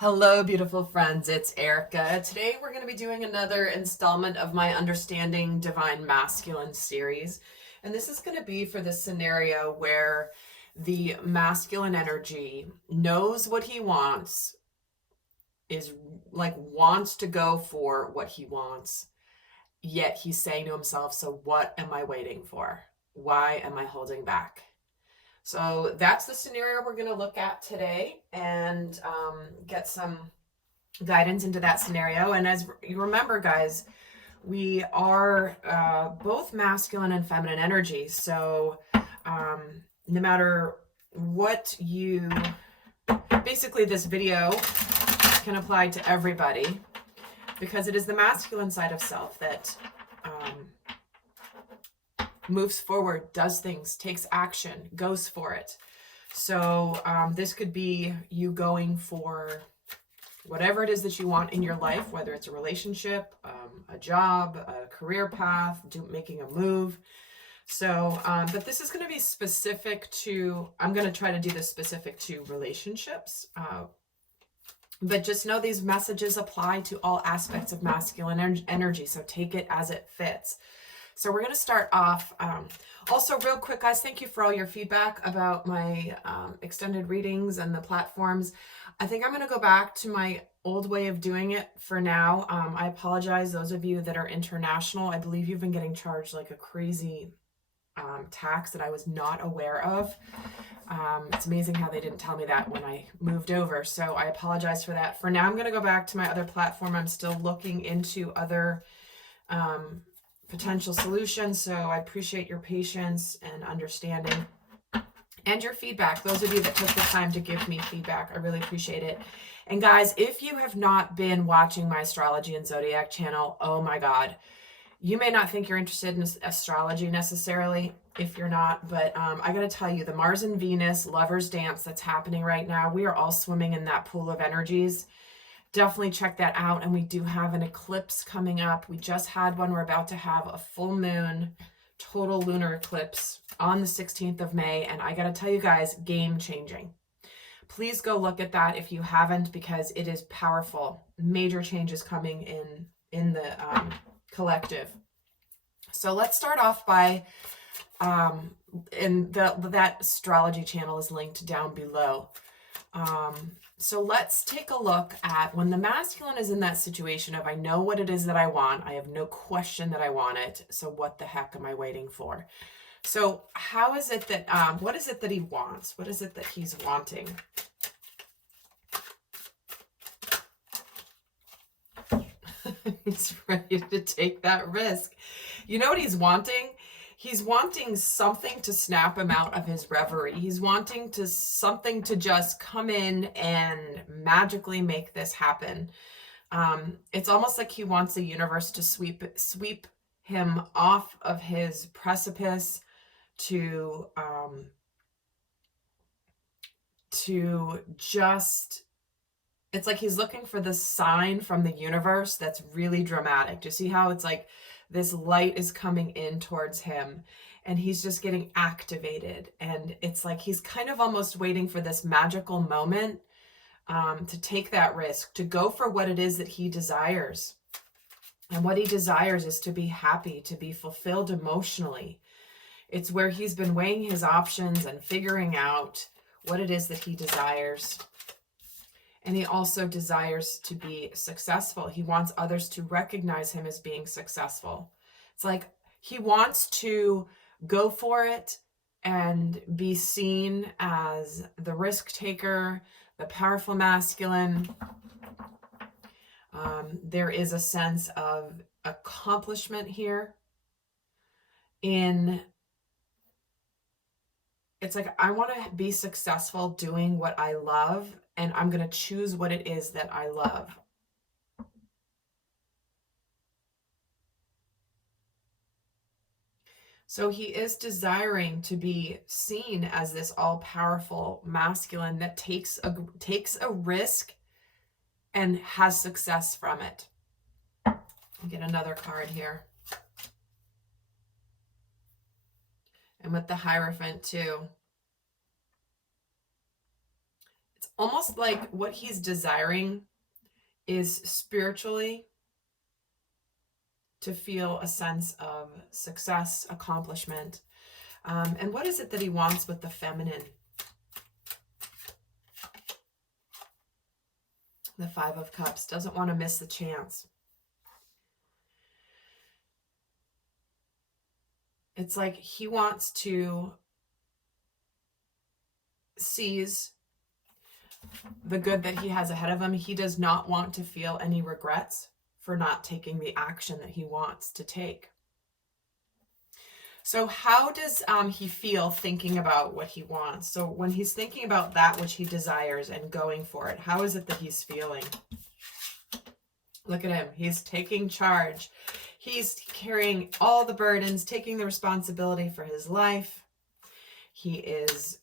Hello, beautiful friends. It's Erica. Today we're going to be doing another installment of my Understanding Divine Masculine series. And this is going to be for the scenario where the masculine energy knows what he wants, wants to go for what he wants, yet he's saying to himself, so what am I waiting for? Why am I holding back? So that's the scenario we're going to look at today and get some guidance into that scenario. And as you remember, guys, we are both masculine and feminine energy. So no matter what you, basically this video can apply to everybody because it is the masculine side of self that moves forward, does things, takes action, goes for it. So this could be you going for whatever it is that you want in your life, whether it's a relationship, a job, a career path, making a move. So, but this is going to be specific to, I'm going to try to do this specific to relationships. But just know these messages apply to all aspects of masculine energy. So take it as it fits. So we're going to start off. Also, real quick, guys, thank you for all your feedback about my extended readings and the platforms. I think I'm going to go back to my old way of doing it for now. I apologize, those of you that are international. I believe you've been getting charged like a crazy tax that I was not aware of. It's amazing how they didn't tell me that when I moved over. So I apologize for that. For now, I'm going to go back to my other platform. I'm still looking into other potential solutions. So I appreciate your patience and understanding and your feedback. Those of you that took the time to give me feedback, I really appreciate it. And guys, if you have not been watching my Astrology and Zodiac channel, oh my God, you may not think you're interested in astrology necessarily if you're not, but I got to tell you, the Mars and Venus lovers dance that's happening right now, we are all swimming in that pool of energies. Definitely check that out. And we do have an eclipse coming up. We just had one. We're about to have a full moon, total lunar eclipse on the 16th of May. And I got to tell you guys, game changing. Please go look at that if you haven't, because it is powerful. Major changes coming in the collective. So let's start off by, and that astrology channel is linked down below. So let's take a look at when the masculine is in that situation of, I know what it is that I want. I have no question that I want it. So what the heck am I waiting for? So how is it that, what is it that he wants? What is it that he's wanting? He's ready to take that risk. You know what he's wanting? He's wanting something to snap him out of his reverie. He's wanting something to just come in and magically make this happen. It's almost like he wants the universe to sweep him off of his precipice to just, it's like he's looking for the sign from the universe that's really dramatic. Do you see how it's like this light is coming in towards him and he's just getting activated? And it's like he's kind of almost waiting for this magical moment to take that risk, to go for what it is that he desires. And what he desires is to be happy, to be fulfilled emotionally. It's where he's been weighing his options and figuring out what it is that he desires. And he also desires to be successful. He wants others to recognize him as being successful. It's like he wants to go for it and be seen as the risk taker, the powerful masculine. There is a sense of accomplishment here. It's like, I want to be successful doing what I love, and I'm going to choose what it is that I love. So he is desiring to be seen as this all-powerful masculine that takes a risk and has success from it. I'll get another card here. And with the Hierophant too. It's almost like what he's desiring is spiritually to feel a sense of success, accomplishment. And what is it that he wants with the feminine? The Five of Cups. Doesn't want to miss the chance. It's like he wants to seize the good that he has ahead of him. He does not want to feel any regrets for not taking the action that he wants to take. So how does he feel thinking about what he wants? So when he's thinking about that which he desires and going for it, how is it that he's feeling? Look at him. He's taking charge. He's carrying all the burdens, taking the responsibility for his life. He is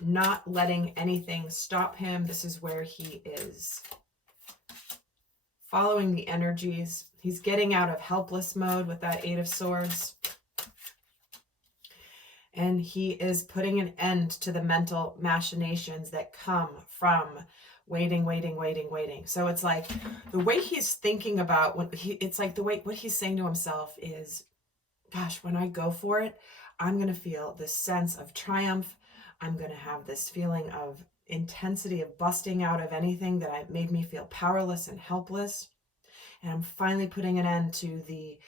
not letting anything stop him. This is where he is following the energies. He's getting out of helpless mode with that Eight of Swords. And he is putting an end to the mental machinations that come from waiting. So it's like the way he's thinking about it's like the way what he's saying to himself is, gosh, when I go for it, I'm going to feel this sense of triumph. I'm going to have this feeling of intensity of busting out of anything that made me feel powerless and helpless. And I'm finally putting an end to the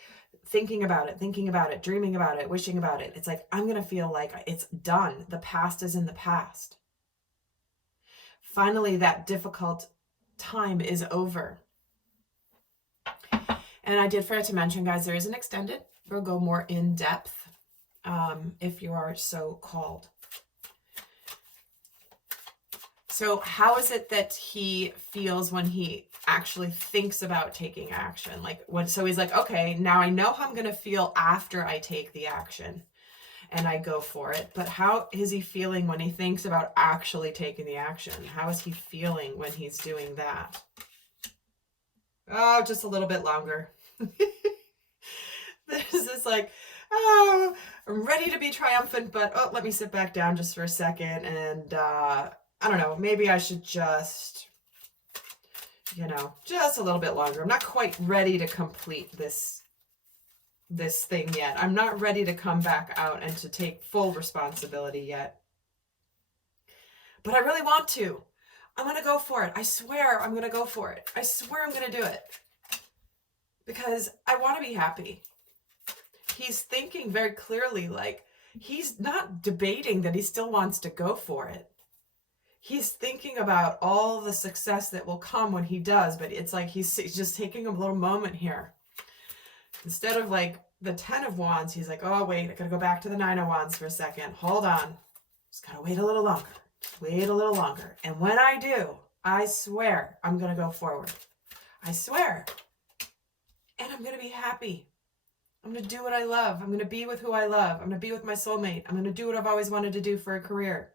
thinking about it, dreaming about it, wishing about it. It's like, I'm going to feel like it's done. The past is in the past. Finally, that difficult time is over. And I did forget to mention, guys, there is an extended. We'll go more in depth if you are so called. So how is it that he feels when he actually thinks about taking action? So he's like, okay, now I know how I'm going to feel after I take the action and I go for it. But how is he feeling when he thinks about actually taking the action? How is he feeling when he's doing that? Oh, just a little bit longer. There's this like, oh, I'm ready to be triumphant, but oh, let me sit back down just for a second. And I don't know, maybe I should just, just a little bit longer. I'm not quite ready to complete this thing yet. I'm not ready to come back out and to take full responsibility yet. But I really want to. I'm going to go for it. I swear I'm going to go for it. I swear I'm going to do it. Because I want to be happy. He's thinking very clearly, like, he's not debating that he still wants to go for it. He's thinking about all the success that will come when he does, but it's like he's just taking a little moment here. Instead of like the 10 of Wands, he's like, oh, wait, I gotta go back to the 9 of Wands for a second. Hold on. Just gotta wait a little longer. Just wait a little longer. And when I do, I swear I'm gonna go forward. I swear. And I'm gonna be happy. I'm gonna do what I love. I'm gonna be with who I love. I'm gonna be with my soulmate. I'm gonna do what I've always wanted to do for a career.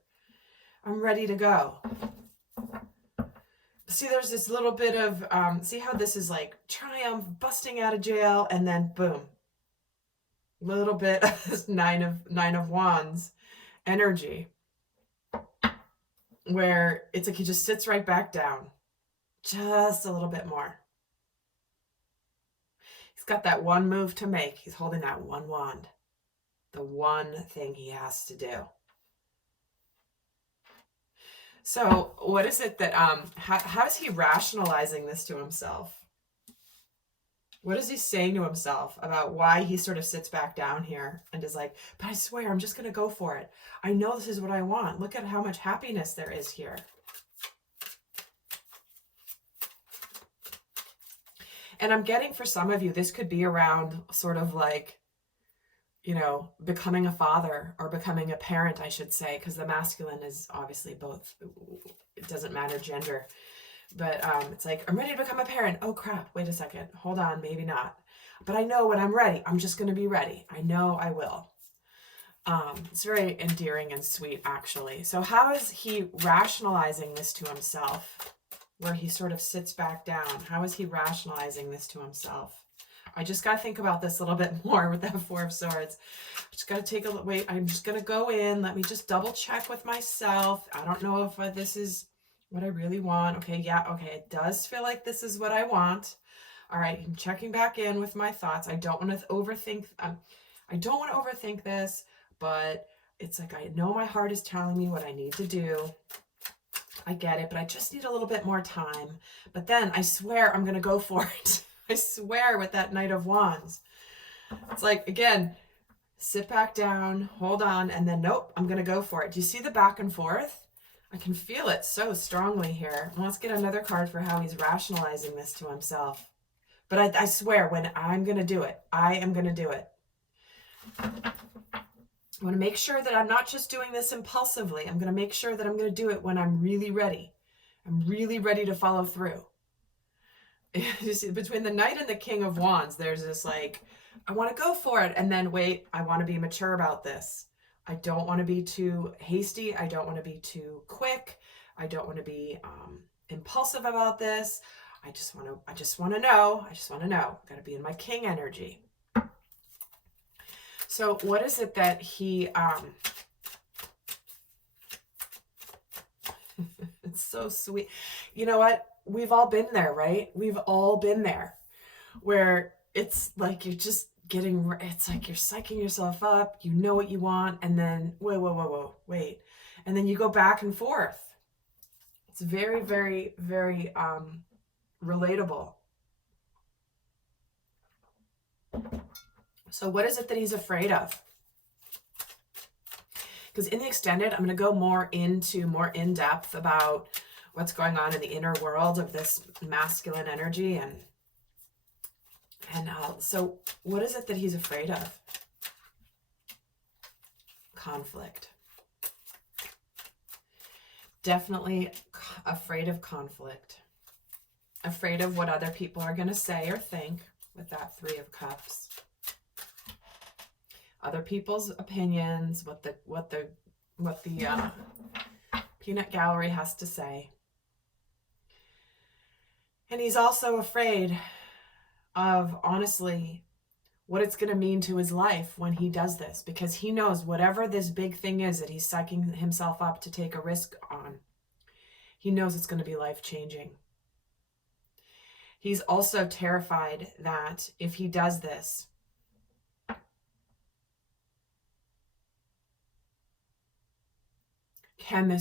I'm ready to go. See, there's this little bit of, see how this is like triumph, busting out of jail, and then boom. Little bit of this nine of Wands energy. Where it's like he just sits right back down. Just a little bit more. He's got that one move to make. He's holding that one wand. The one thing he has to do. So what is it that, how is he rationalizing this to himself? What is he saying to himself about why he sort of sits back down here and is like, but I swear, I'm just going to go for it. I know this is what I want. Look at how much happiness there is here. And I'm getting for some of you, this could be around sort of like, becoming a father or becoming a parent, I should say, because the masculine is obviously both. It doesn't matter gender. But it's like, I'm ready to become a parent. Oh, crap. Wait a second. Hold on. Maybe not. But I know when I'm ready, I'm just going to be ready. I know I will. It's very endearing and sweet, actually. So how is he rationalizing this to himself, where he sort of sits back down? How is he rationalizing this to himself? I just got to think about this a little bit more with that Four of Swords. I just got to take a wait. I'm just going to go in. Let me just double check with myself. I don't know if this is what I really want. Okay, yeah, okay, it does feel like this is what I want. All right, I'm checking back in with my thoughts. I don't want to overthink. I don't want to overthink this, but it's like I know my heart is telling me what I need to do. I get it, but I just need a little bit more time. But then I swear I'm going to go for it. I swear with that Knight of Wands. It's like, again, sit back down, hold on, and then nope, I'm going to go for it. Do you see the back and forth? I can feel it so strongly here. Let's get another card for how he's rationalizing this to himself. But I swear, when I'm going to do it, I am going to do it. I want to make sure that I'm not just doing this impulsively. I'm going to make sure that I'm going to do it when I'm really ready. I'm really ready to follow through. Between the Knight and the King of Wands, there's this like, I want to go for it. And then wait, I want to be mature about this. I don't want to be too hasty. I don't want to be too quick. I don't want to be impulsive about this. I just want to know. Got to be in my King energy. So what is it that he, it's so sweet. You know what? We've all been there, right? We've all been there where it's like you're just getting, it's like you're psyching yourself up. You know what you want. And then, wait. And then you go back and forth. It's very, very, very relatable. So what is it that he's afraid of? Because in the extended, I'm going to go more in depth about what's going on in the inner world of this masculine energy. And so what is it that he's afraid of? Conflict. Definitely afraid of conflict. Afraid of what other people are going to say or think with that Three of Cups. Other people's opinions, what the peanut gallery has to say. And he's also afraid of, honestly, what it's going to mean to his life when he does this, because he knows whatever this big thing is that he's psyching himself up to take a risk on, he knows it's going to be life-changing. He's also terrified that if he does this, can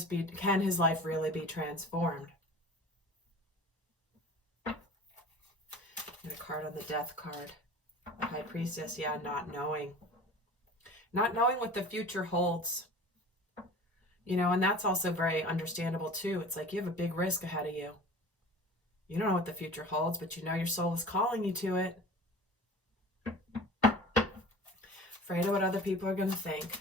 his life really be transformed? And a card on the Death card. The High Priestess, yeah, not knowing. Not knowing what the future holds. You know, and that's also very understandable too. It's like you have a big risk ahead of you. You don't know what the future holds, but you know your soul is calling you to it. Afraid of what other people are going to think.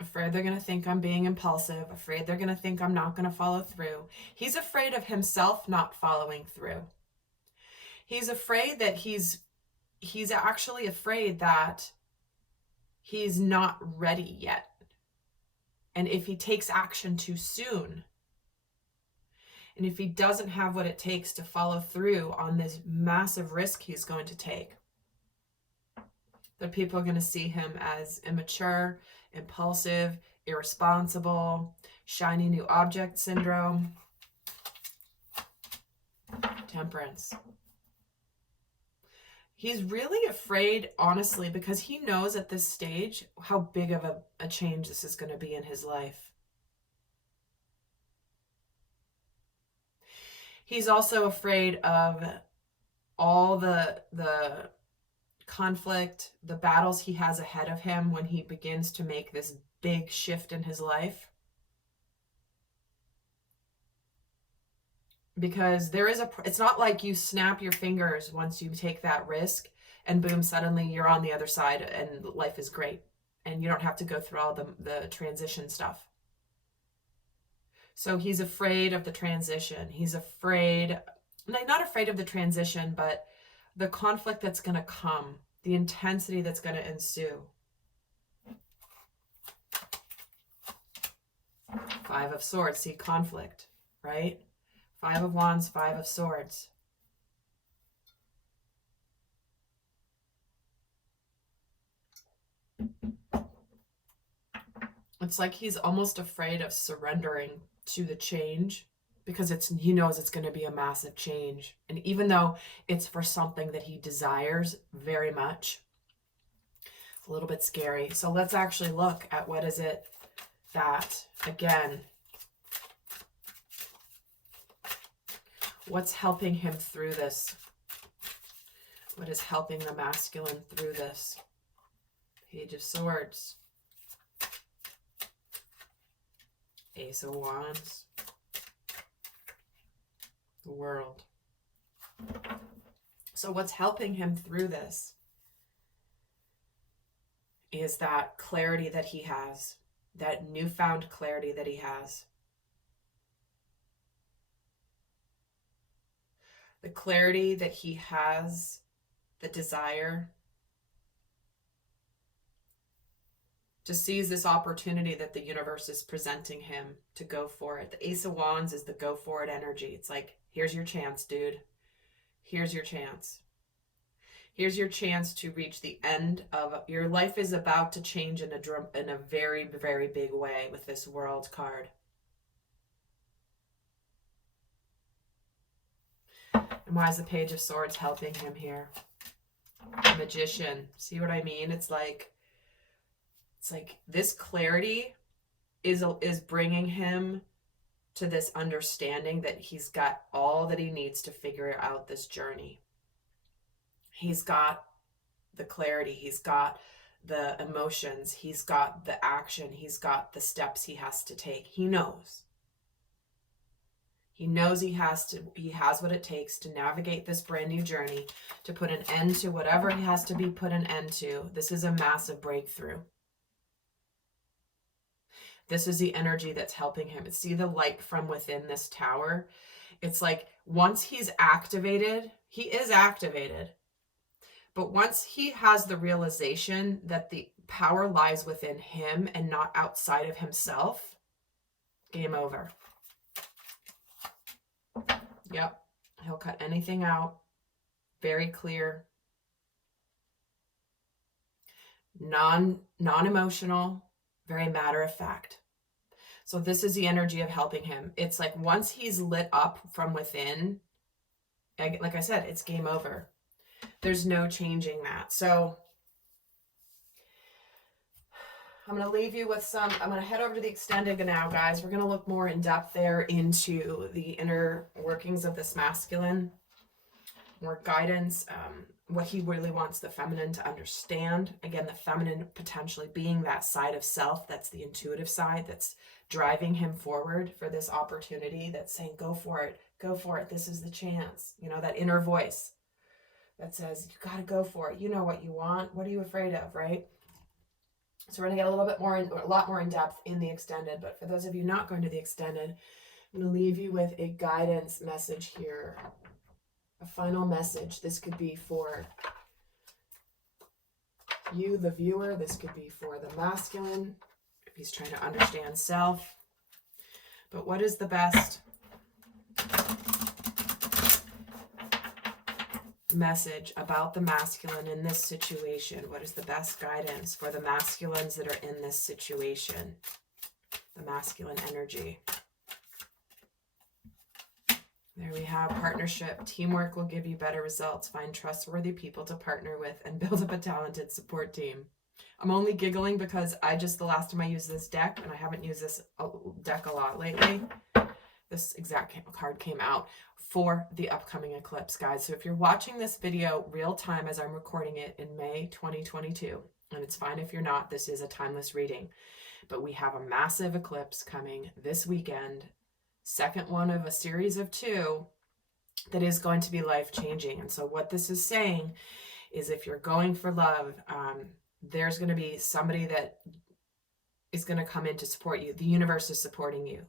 Afraid they're going to think I'm being impulsive. Afraid they're going to think I'm not going to follow through. He's afraid of himself not following through. He's afraid that he's actually afraid that he's not ready yet. And if he takes action too soon, and if he doesn't have what it takes to follow through on this massive risk he's going to take, that people are going to see him as immature, impulsive, irresponsible, shiny new object syndrome. Temperance. He's really afraid, honestly, because he knows at this stage how big of a change this is going to be in his life. He's also afraid of all the conflict, the battles he has ahead of him when he begins to make this big shift in his life. Because it's not like you snap your fingers once you take that risk and boom, suddenly you're on the other side and life is great. And you don't have to go through all the transition stuff. So he's afraid of the transition. He's afraid, not afraid of the transition, but the conflict that's going to come, the intensity that's going to ensue. Five of Swords, see, conflict, right? Five of Wands, Five of Swords. It's like he's almost afraid of surrendering to the change, because he knows it's going to be a massive change. And even though it's for something that he desires very much, it's a little bit scary. So let's actually look at what is it that, again, what's helping him through this? What is helping the masculine through this? Page of Swords. Ace of Wands. The World. So what's helping him through this is that clarity that he has, that newfound clarity that he has. The clarity that he has, the desire to seize this opportunity that the universe is presenting him to go for it. The Ace of Wands is the go for it energy. It's like, here's your chance, dude. Here's your chance. Here's your chance to reach the end of your life. Is about to change in a very, very big way with this World card. And why is the Page of Swords helping him here? The Magician. See what I mean? It's like this clarity is bringing him to this understanding that he's got all that he needs to figure out this journey. He's got the clarity, he's got the emotions, he's got the action, he's got the steps he has to take. He knows. He knows he has what it takes to navigate this brand new journey, to put an end to whatever he has to be put an end to. This is a massive breakthrough. This is the energy that's helping him. See the light from within this tower? It's like once he's activated, he is activated. But once he has the realization that the power lies within him and not outside of himself, game over. Yep. He'll cut anything out. Very clear. Non-emotional. Very matter of fact. So this is the energy of helping him. It's like once he's lit up from within, like I said, it's game over. There's no changing that. So I'm going to leave you with some, I'm going to head over to the extended now, guys. We're going to look more in depth there into the inner workings of this masculine, more guidance, what he really wants the feminine to understand. Again, the feminine potentially being that side of self, that's the intuitive side, that's driving him forward for this opportunity, that's saying, go for it, this is the chance. You know, that inner voice that says, you got to go for it. You know what you want. What are you afraid of, right? So we're going to get a lot more in depth in the extended. But for those of you not going to the extended, I'm going to leave you with a guidance message here. A final message. This could be for you, the viewer. This could be for the masculine, if he's trying to understand self. But what is the best message about the masculine in this situation? What is the best guidance for the masculines that are in this situation? The masculine energy. There we have partnership. Teamwork will give you better results. Find trustworthy people to partner with and build up a talented support team. I'm only giggling because the last time I used this deck, and I haven't used this deck a lot lately, this exact card came out for the upcoming eclipse, guys. So if you're watching this video real time as I'm recording it in May 2022, and it's fine if you're not, this is a timeless reading, but we have a massive eclipse coming this weekend, second one of a series of 2 that is going to be life-changing. And so what this is saying is if you're going for love, there's going to be somebody that is going to come in to support you. The universe is supporting you.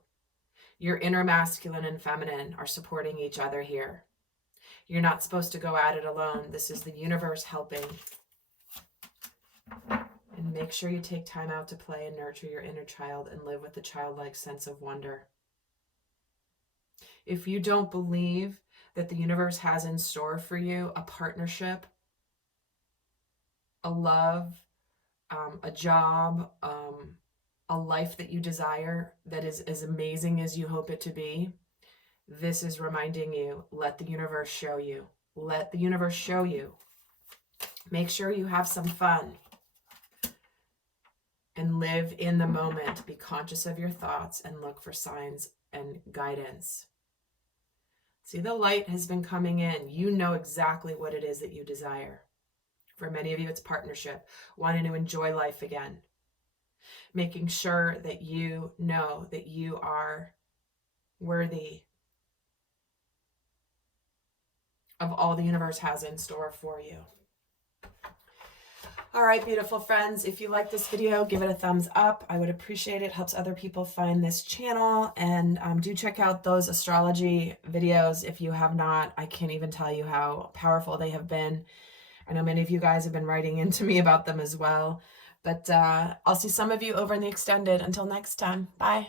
Your inner masculine and feminine are supporting each other here. You're not supposed to go at it alone. This is the universe helping. And make sure you take time out to play and nurture your inner child and live with a childlike sense of wonder. If you don't believe that the universe has in store for you a partnership, a love, a job, a life that you desire that is as amazing as you hope it to be, this is reminding you, let the universe show you. Let the universe show you. Make sure you have some fun and live in the moment. Be conscious of your thoughts and look for signs and guidance. See, the light has been coming in. You know exactly what it is that you desire. For many of you, it's partnership, wanting to enjoy life again, making sure that you know that you are worthy of all the universe has in store for you. All right, beautiful friends, if you like this video, give it a thumbs up. I would appreciate it. Helps other people find this channel. And do check out those astrology videos if you have not. I can't even tell you how powerful they have been. I know many of you guys have been writing into me about them as well. But I'll see some of you over in the extended. Until next time, bye.